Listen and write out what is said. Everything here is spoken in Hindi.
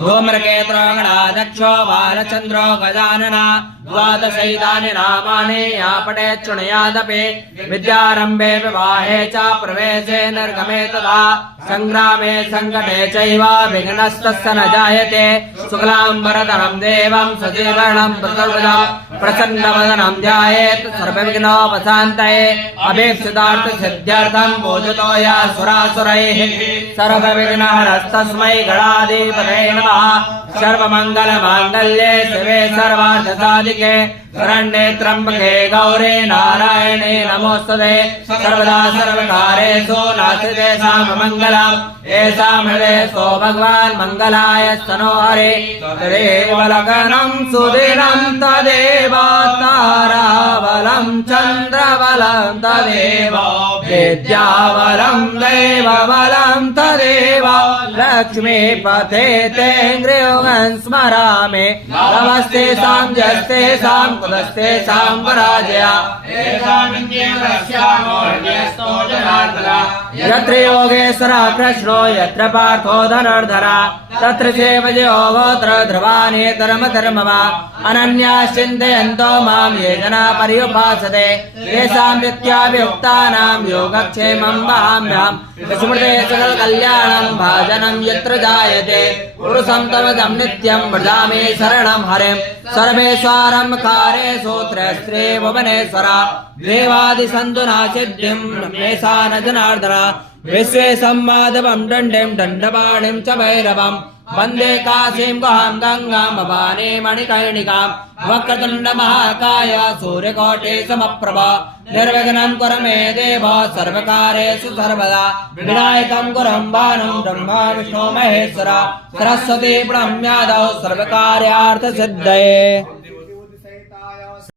धूम्रकेतुर्गणाध्यक्षो बालचन्द्रो गजानन द्वादशैतानि नामानि या पठेत् शृणुयादपि विद्यारम्भे विवाहे च प्रवेशे निर्गमे तथा संग्रामे संकटे चैव विघ्नस्तस्य न जायते शुक्लाम्बरधरं देवं सजीवर्णं चतुर्भुजं प्रसन्नवदनं ध्यायेत् सर्वविघ्नोपशान्तये अभीप्सितार्थसिद्ध्यर्थं पूजितो या सुरासुरैः सर्वविघ्नहरस्तस्मै गणाधिपतये नमः। सर्वमङ्गलमाङ्गल्ये शिवे सर्वार्थसाधिके शरण्ये त्र्यम्बके गौरी नारायणे नमोस्तुते सर्वदा सर्वकारेषु नास्ति साममङ्गलम् येषां हृदयस्थो भगवान् मङ्गलाय स्तनो हरे तदेव लग्नं सुदिनं तदेव ताराबलं चन्द्रबलं तदेव विद्याबलं दैवबलं तदेव लक्ष्मीपते तेङ्ग्रियोगं स्मरामि नमस्ते सां जस्ते सां कुलस्ते सां पराजया यत्र योगेश्वरः कृष्णो यत्र पार्थो धनुर्धरा तत्र सेवजयो गोत्र ध्रुवानेतरमधर्ममा अनन्याः चिन्तयन्तो मां ये जना पर्युपासते येषां नित्याभियुक्तानां योगक्षेमं वहाम्यहम् स्मृते सकलकल्याणं भाजनं यत्र जायते पुरुषं तमजं नित्यं व्रजामि शरणं हरिं सर्वेश्वरं कारे सूत्रस्त्रे भुवनेश्वरा देवादिसन्तुना सिद्धिं रमेशा न जनार्दना विश्वे सम्माधवं दण्डिं दण्डपाणिं च भैरवं वन्दे काशीं गुहां गंगां भवानी मणिकर्णिकां वक्रतुण्ड महाकाय सूर्यकोटि समप्रभ निर्विघ्नं कुरु मे देव सर्वकार्येषु सर्वदा विनायकं गुरुं भानुं ब्रह्मा विष्णु महेश्वरा सरस्वती प्रणम्यादौ सर्वकार्यार्थसिद्धये।